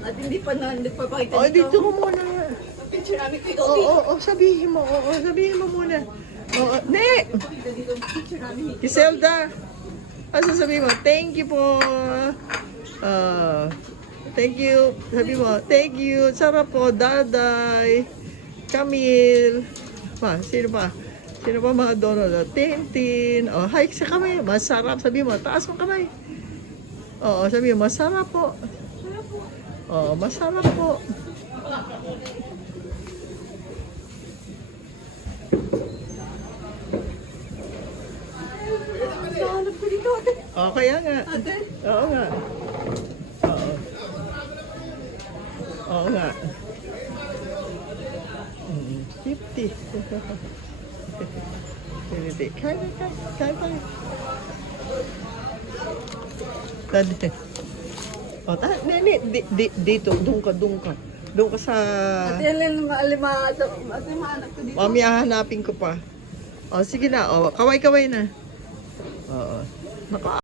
At hindi pa na, nagpapakita Oh, dito ko muna. Picture namin kay Oo, Dodi. oo, sabihin mo. Oo, sabihin mo muna. Oo, ne! Pakita dito ang picture namin ni Giselda! Ano sasabihin mo? Thank you po. Thank you. Sabi mo, thank you. Sarap po, Daday. Camille. Sino pa? Sino pa mga donor? Tintin. Oh, hi sa kamay. Masarap. Sabi mo, taas mo kamay. Oo, sabi mo, masarap po. Oo, masarap po. Hanap ko dito, ate. Oo, kaya nga. Ate. Oo nga. Oo. Oo nga. 50. Hindi. Kain. Dati. O, dito. Doon ka. Doon ka sa... Ate, ate, mahanap ko dito. Mami, hahanapin ko pa. O, sige na. O, kaway-kaway na. Oo. Naka